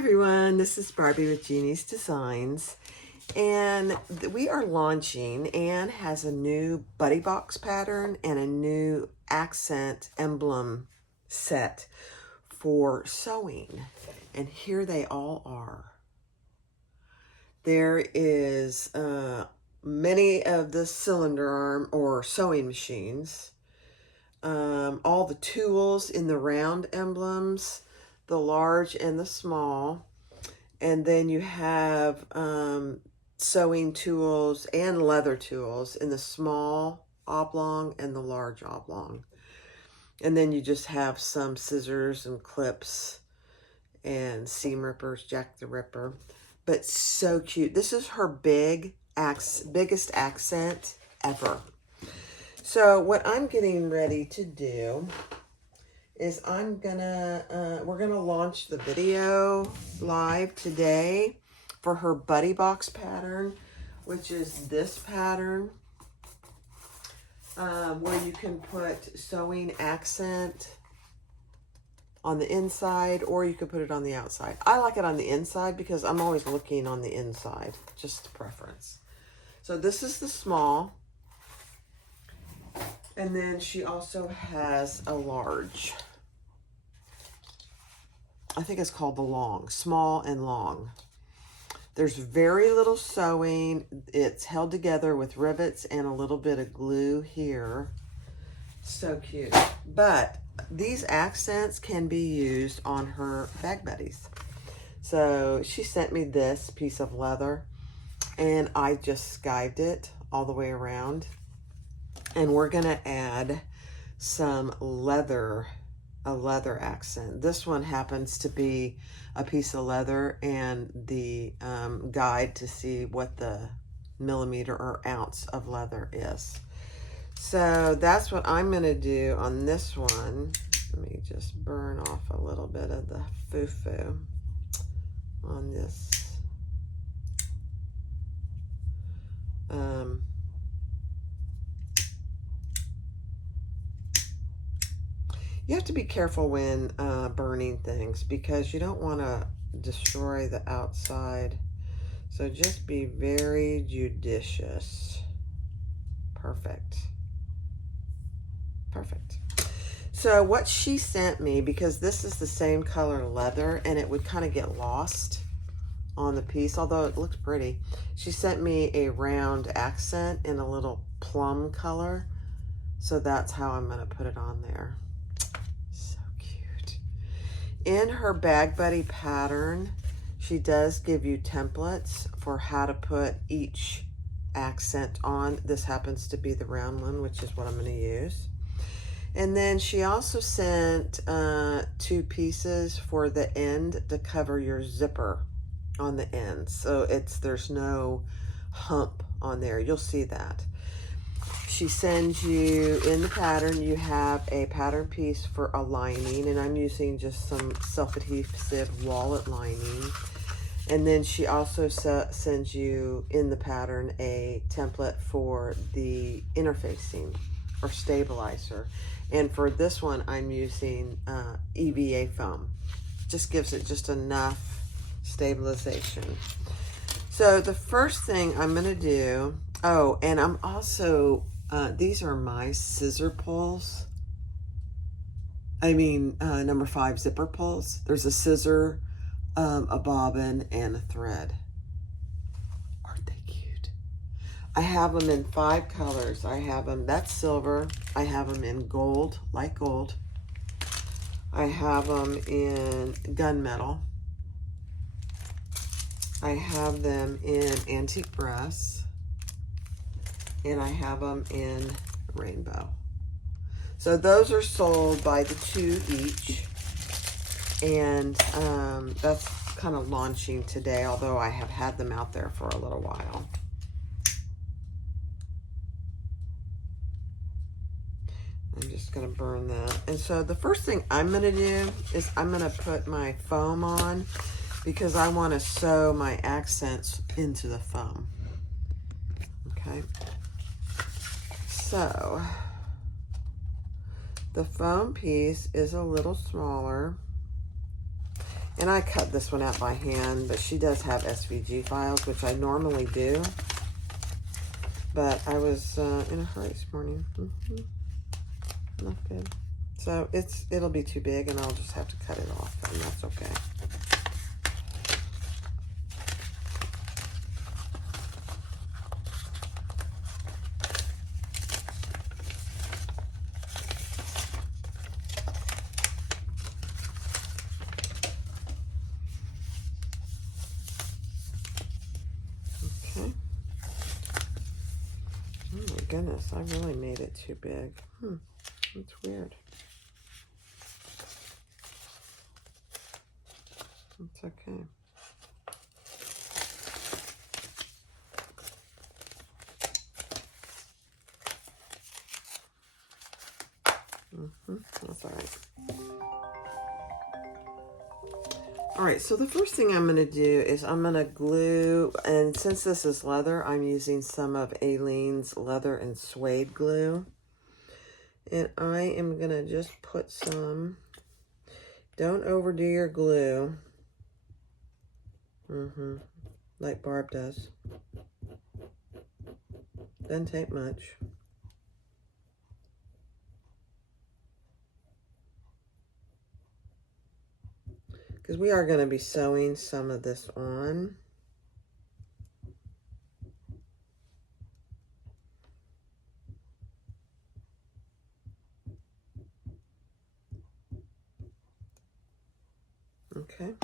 everyone, this is Barbie with Jeannie's Designs, and we are launching. Anne has a new buddy box pattern and a new accent emblem set for sewing, and here they all are. There is many of the cylinder arm or sewing machines, all the tools in the round emblems, the large and the small, and then you have sewing tools and leather tools in the small oblong and the large oblong, and then you just have some scissors and clips and seam rippers, Jack the Ripper. But so cute. This is her biggest accent ever. So what I'm getting ready to do is we're gonna launch the video live today for her buddy box pattern, which is this pattern, where you can put sewing accent on the inside, or you could put it on the outside. I like it on the inside because I'm always looking on the inside, just a preference. So this is the small, and then she also has a large. I think it's called the long, small and long. There's very little sewing. It's held together with rivets and a little bit of glue here. So cute. But these accents can be used on her bag buddies. So she sent me this piece of leather, and I just skived it all the way around. And we're gonna add some leather, a leather accent. This one happens to be a piece of leather and the guide to see what the millimeter or ounce of leather is. So that's what I'm gonna do on this one. Let me just burn off a little bit of the foo-foo on this. You have to be careful when burning things because you don't want to destroy the outside. So just be very judicious. Perfect. Perfect. So what she sent me, because this is the same color leather and it would kind of get lost on the piece, although it looks pretty. She sent me a round accent in a little plum color. So that's how I'm going to put it on there. In her bag buddy pattern, she does give you templates for how to put each accent on. This happens to be the round one, which is what I'm going to use. And then she also sent 2 pieces for the end to cover your zipper on the end. So there's no hump on there. You'll see that. She sends you, in the pattern, you have a pattern piece for a lining, and I'm using just some self-adhesive wallet lining. And then she also sends you, in the pattern, a template for the interfacing or stabilizer. And for this one, I'm using EVA foam. Just gives it just enough stabilization. So the first thing I'm going to do, oh, and I'm also... these are my scissor pulls. Number 5 zipper pulls. There's a scissor, a bobbin, and a thread. Aren't they cute? I have them in 5 colors. I have them, that's silver. I have them in gold, light gold. I have them in gunmetal. I have them in antique brass. And I have them in rainbow. So those are sold by the 2 each. And that's kind of launching today, although I have had them out there for a little while. I'm just gonna burn that. And so the first thing I'm gonna do is I'm gonna put my foam on because I wanna sew my accents into the foam. Okay. So, the foam piece is a little smaller, And I cut this one out by hand, but she does have SVG files, which I normally do. But I was in a hurry this morning. Not good. So it'll be too big, and I'll just have to cut it off, and that's okay. Okay. Oh my goodness, I really made it too big. That's weird. It's okay. That's all right. All right, so the first thing I'm going to do is I'm going to glue, and since this is leather, I'm using some of Aileen's leather and suede glue. And I am going to just put some, don't overdo your glue. Like Barb does. Doesn't take much. Because we are going to be sewing some of this on. Okay.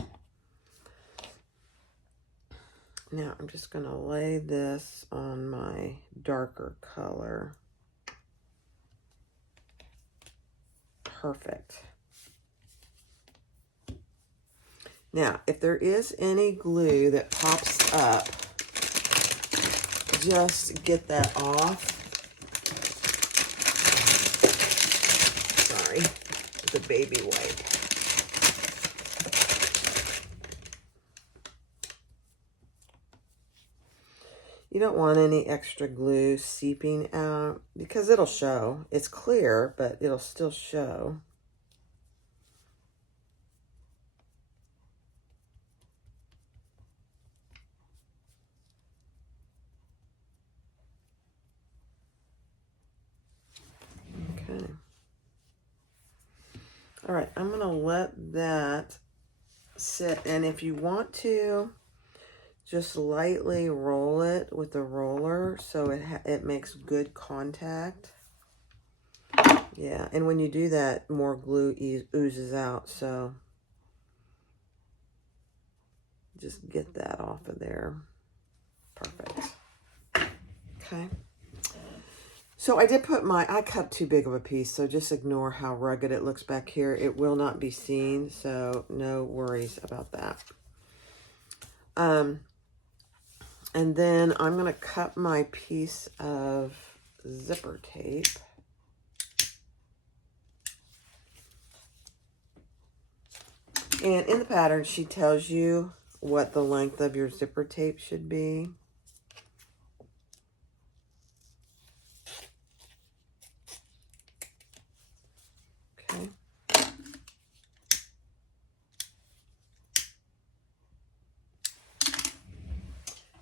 Now I'm just going to lay this on my darker color. Perfect. Now, if there is any glue that pops up, just get that off. Sorry, the baby wipe. You don't want any extra glue seeping out because it'll show. It's clear, but it'll still show. Okay. All right, I'm going to let that sit. And if you want to, just lightly roll it with the roller so it makes good contact. Yeah, and when you do that, more glue oozes out, so just get that off of there. Perfect. Okay. So I did put I cut too big of a piece, so just ignore how rugged it looks back here. It will not be seen, so no worries about that. And then I'm going to cut my piece of zipper tape. And in the pattern, she tells you what the length of your zipper tape should be. Okay.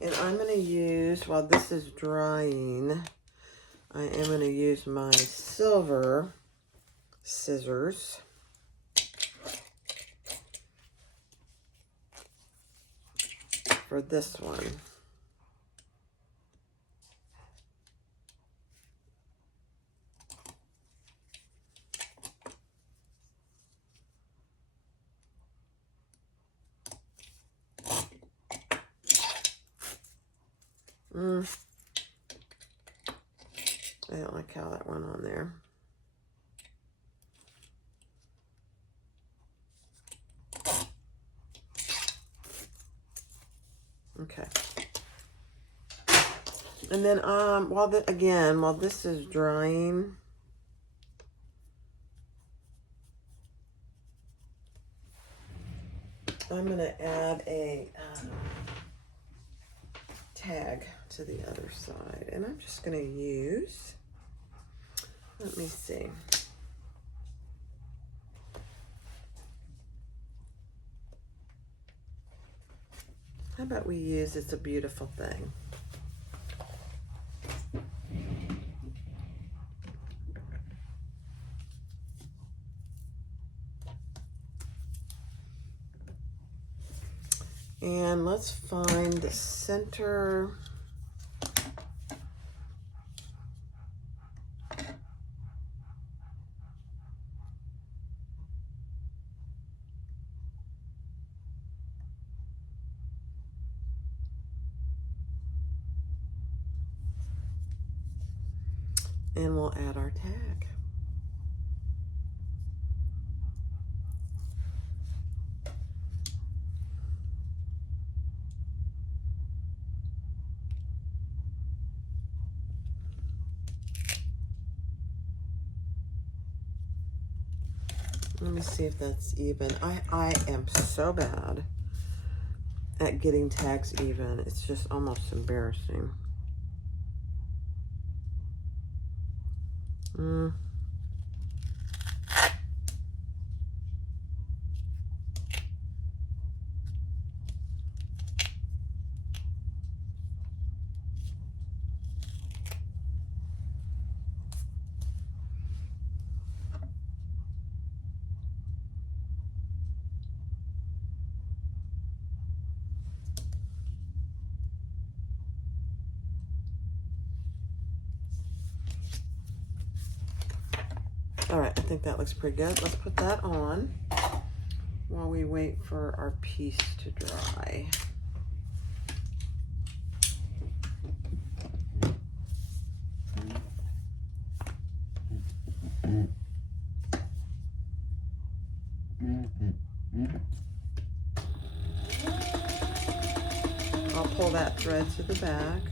And I'm going to use, while this is drying, I am going to use my silver scissors. For this one. I don't like how that went on there. Okay. And then while this is drying, I'm going to add a tag to the other side, and I'm just going to use, let me see. How about we use It's a Beautiful Thing? And let's find the center. And we'll add our tag. Let me see if that's even. I am so bad at getting tags even. It's just almost embarrassing. All right, I think that looks pretty good. Let's put that on while we wait for our piece to dry. I'll pull that thread to the back.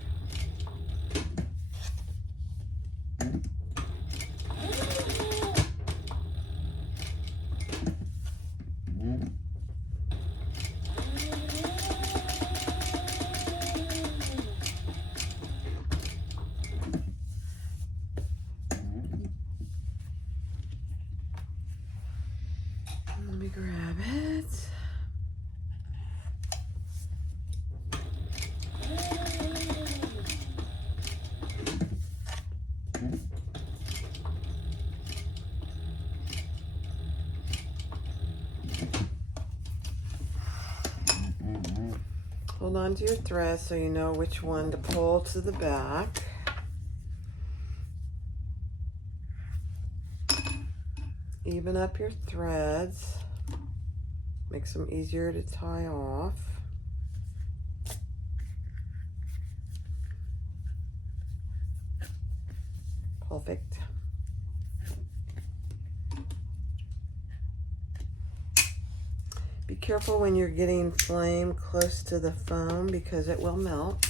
Let me grab it. Hold on to your thread so you know which one to pull to the back. Even up your threads. Makes them easier to tie off. Perfect. Be careful when you're getting flame close to the foam because it will melt.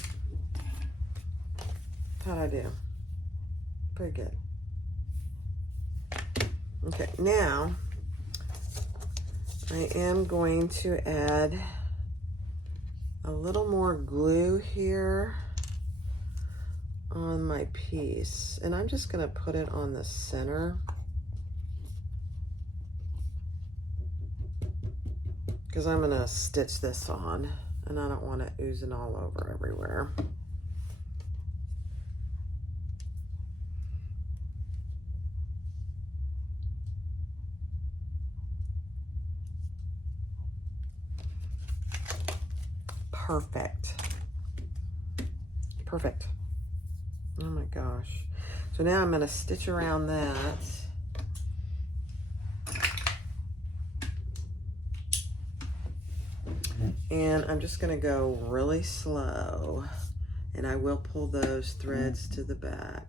How'd I do? Pretty good. Okay, now I am going to add a little more glue here on my piece, and I'm just going to put it on the center because I'm going to stitch this on and I don't want it oozing all over everywhere. Perfect. Perfect. Oh my gosh. So now I'm going to stitch around that. And I'm just going to go really slow. And I will pull those threads to the back.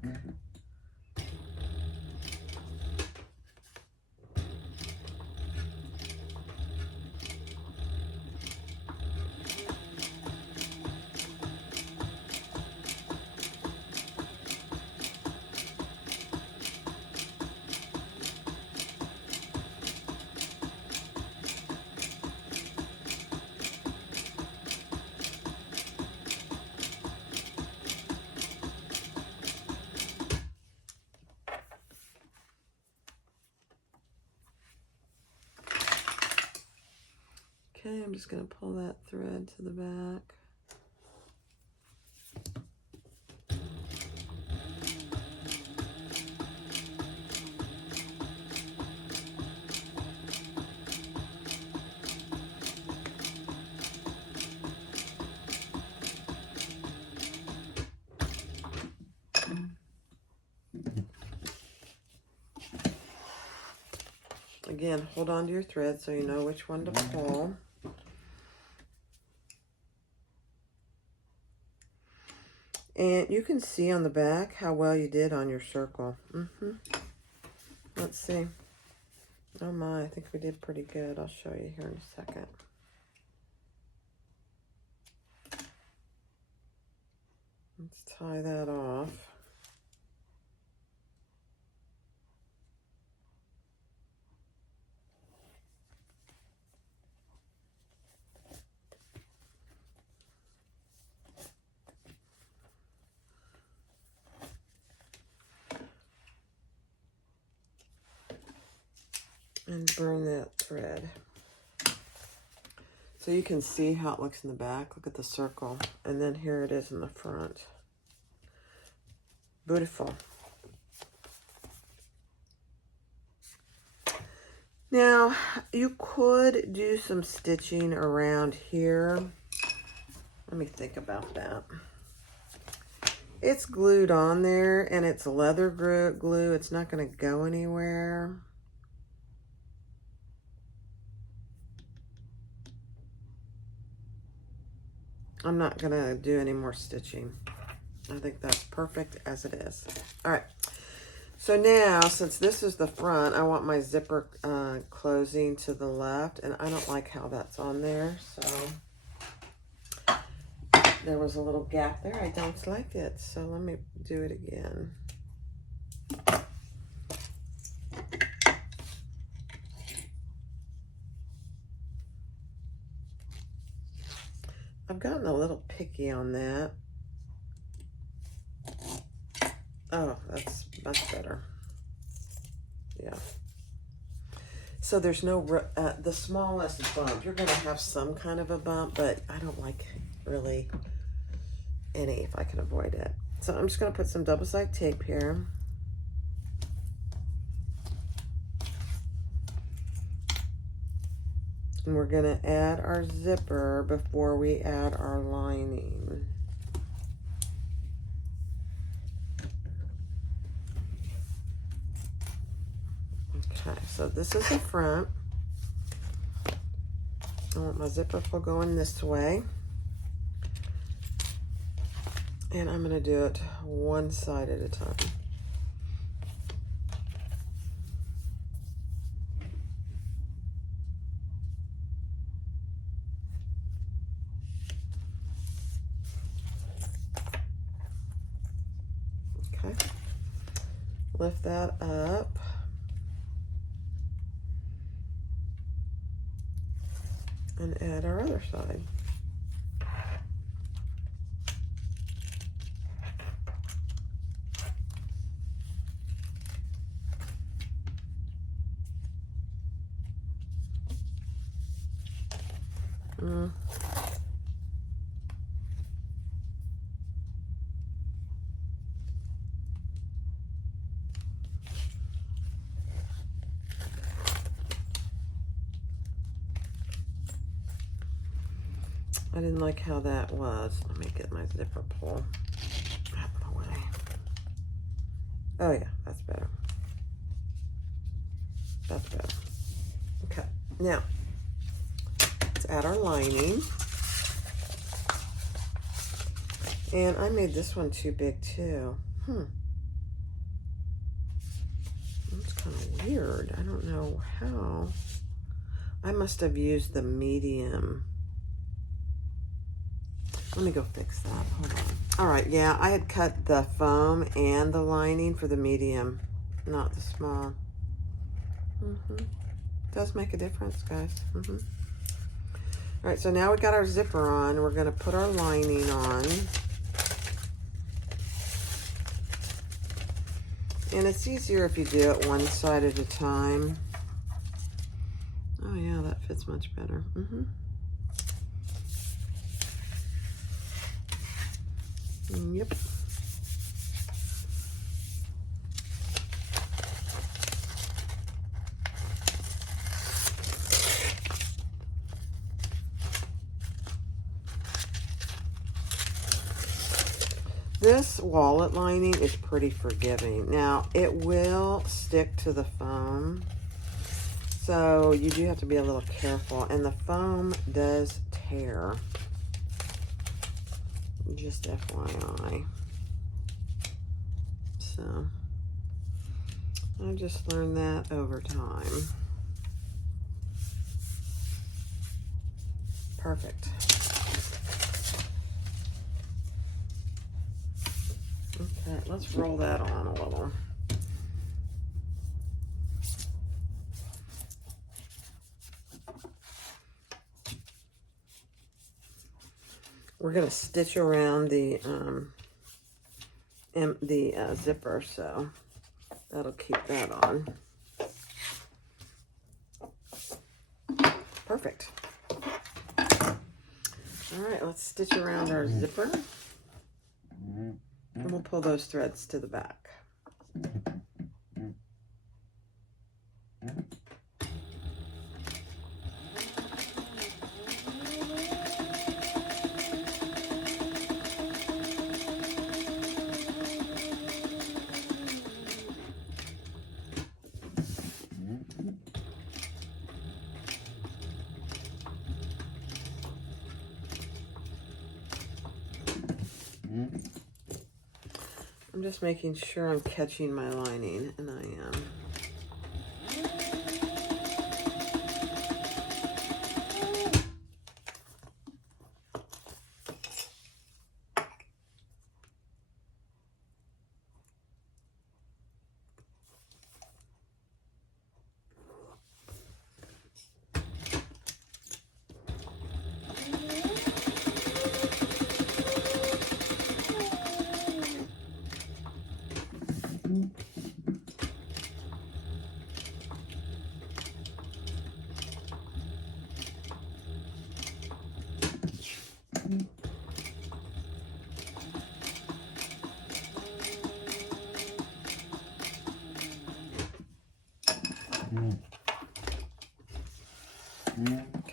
Okay, I'm just going to pull that thread to the back. Again, hold on to your thread so you know which one to pull. And you can see on the back how well you did on your circle. Let's see. Oh my, I think we did pretty good. I'll show you here in a second. Let's tie that off. And burn that thread. So you can see how it looks in the back. Look at the circle. And then here it is in the front. Beautiful. Now, you could do some stitching around here. Let me think about that. It's glued on there, and it's leather glue. It's not going to go anywhere. I'm not going to do any more stitching. I think that's perfect as it is. All right. So now, since this is the front, I want my zipper closing to the left, and I don't like how that's on there. So there was a little gap there. I don't like it. So let me do it again. I've gotten a little picky on that. Oh, that's much better. Yeah. So there's no, the smallest bump. You're going to have some kind of a bump, but I don't like really any if I can avoid it. So I'm just going to put some double-sided tape here. And we're going to add our zipper before we add our lining. Okay, so this is the front. I want my zipper pull going this way. And I'm going to do it one side at a time. Okay. Lift that up. And add our other side. I didn't like how that was. Let me get my zipper pull out of the way. Oh yeah, that's better. That's better. Okay, now let's add our lining. And I made this one too big too. That's kind of weird. I don't know how. I must have used the medium. Let me go fix that. Hold on. All right, yeah, I had cut the foam and the lining for the medium, not the small. Does make a difference, guys. All right, so now we got our zipper on. We're going to put our lining on. And it's easier if you do it one side at a time. Oh, yeah, that fits much better. Yep. This wallet lining is pretty forgiving. Now, it will stick to the foam, so you do have to be a little careful. And the foam does tear. Just FYI. So, I just learned that over time. Perfect. Okay, let's roll that on a little. We're going to stitch around the zipper, so that'll keep that on. Perfect. All right, let's stitch around our zipper. And we'll pull those threads to the back. I'm just making sure I'm catching my lining, and I am.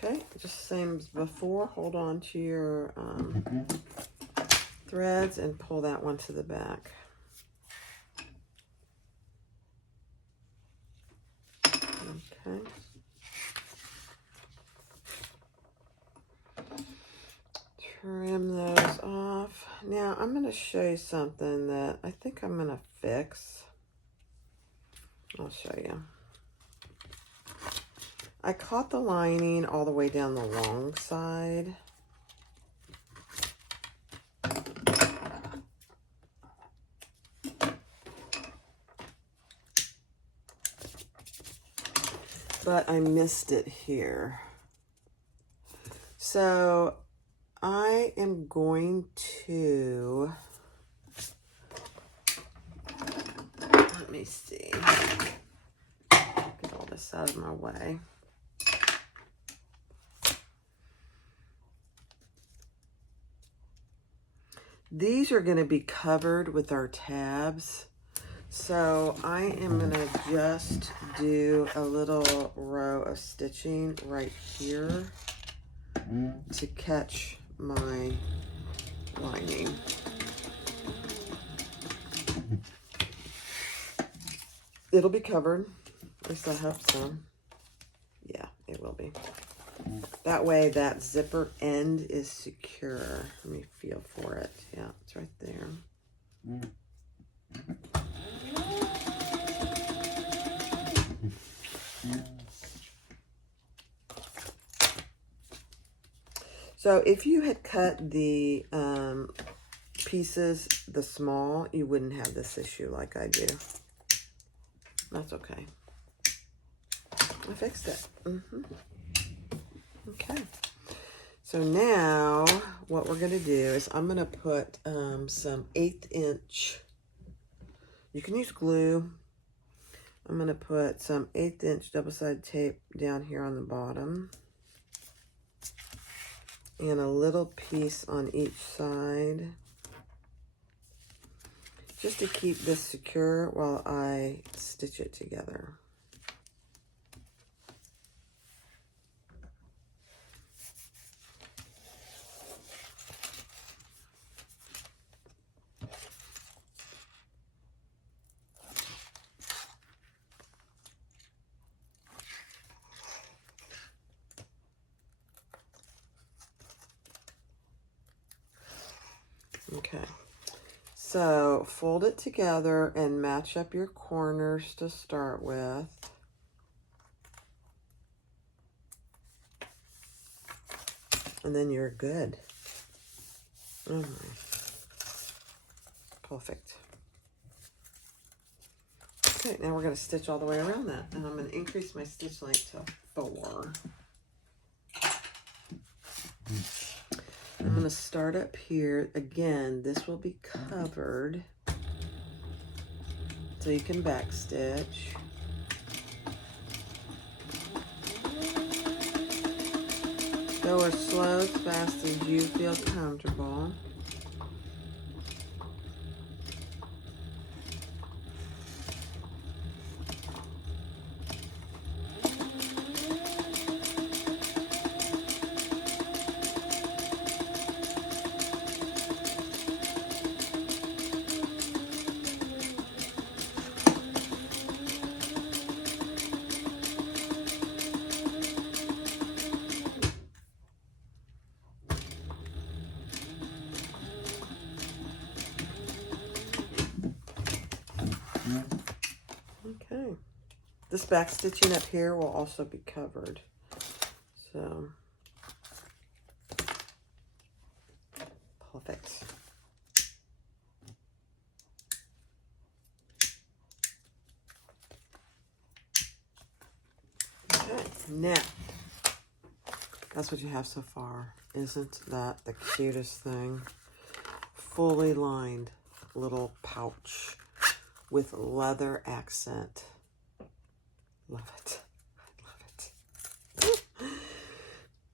Okay, just same as before. Hold on to your threads and pull that one to the back. Okay. Trim those off. Now I'm going to show you something that I think I'm going to fix. I'll show you. I caught the lining all the way down the long side. But I missed it here. So I am going to, let me see, get all this out of my way. These are going to be covered with our tabs. So I am going to just do a little row of stitching right here to catch my lining. It'll be covered. At least I hope so. Yeah, it will be. That way that zipper end is secure. Let me feel for it. Yeah, it's right there. So if you had cut the pieces the small, you wouldn't have this issue like I do. That's okay. I fixed it. Okay. So now what we're going to do is I'm going to put some 1/8 inch. You can use glue. I'm going to put some 1/8 inch double-sided tape down here on the bottom. And a little piece on each side. just to keep this secure while I stitch it together. Okay, so fold it together and match up your corners to start with. And then you're good. Oh my. Perfect. Okay, now we're going to stitch all the way around that. And I'm going to increase my stitch length to 4. I'm going to start up here. Again, this will be covered so you can back stitch. Go as slow, as fast as you feel comfortable. Okay. This back stitching up here will also be covered. So, perfect. Okay, now, that's what you have so far. Isn't that the cutest thing? Fully lined little pouch with leather accent. Love it. Love it.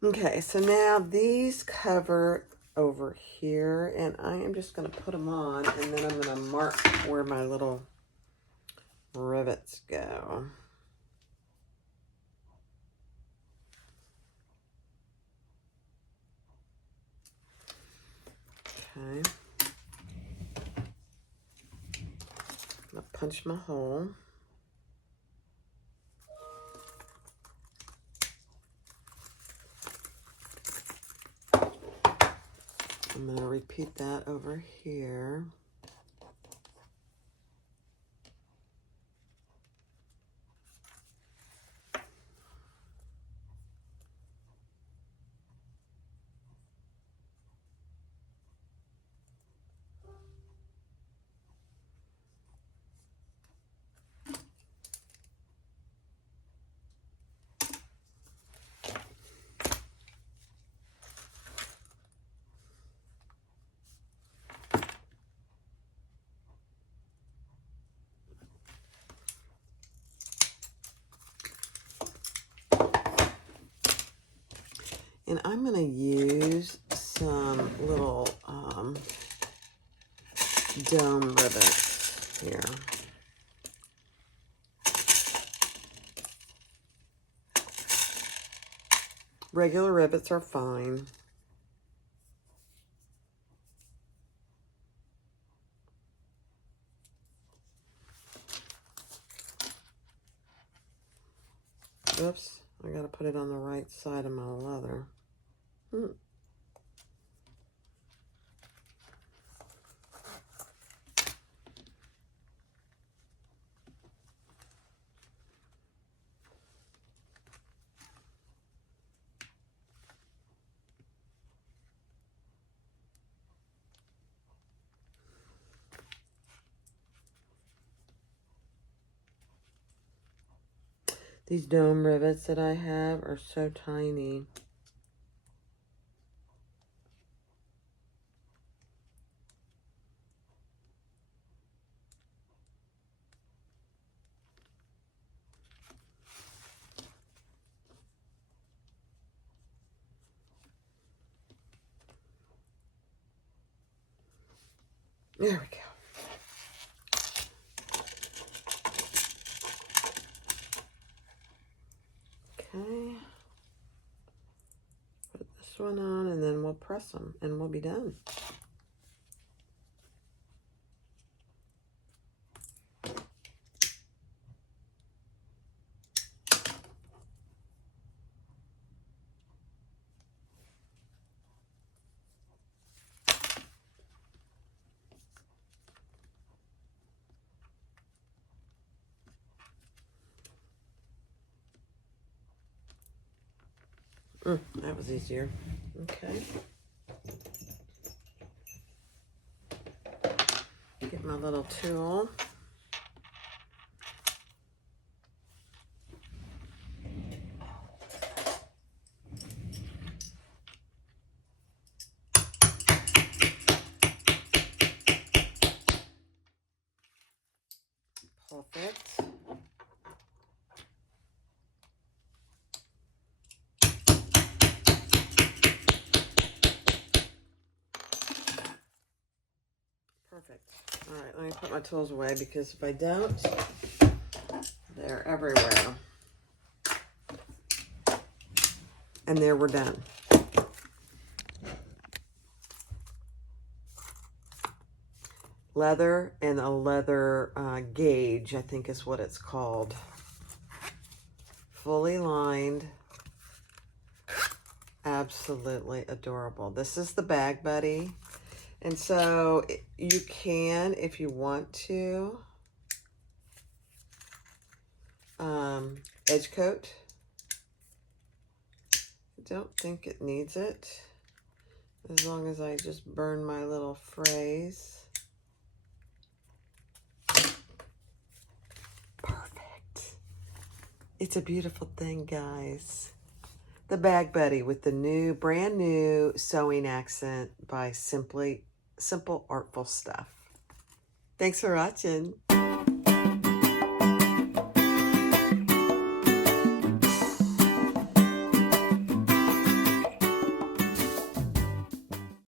Okay, so now these cover over here, and I am just going to put them on, and then I'm going to mark where my little rivets go. Okay. I'll punch my hole. I'm going to repeat that over here. And I'm going to use some little dome rivets here. Regular rivets are fine. Oops, I got to put it on the right side of my leather. These dome rivets that I have are so tiny. There we go. this one on, and then we'll press them, and we'll be done. That was easier. Okay. Get my little tool. Perfect. Perfect. All right, let me put my tools away because if I don't, they're everywhere. And there we're done. Leather and a leather gauge, I think is what it's called. Fully lined. Absolutely adorable. This is the Bag Buddy. And so you can, if you want to, edge coat. I don't think it needs it, as long as I just burn my little phrase. Perfect. It's a beautiful thing, guys. The Bag Buddy with the brand new sewing accent by Simple Artful Stuff. Thanks for watching.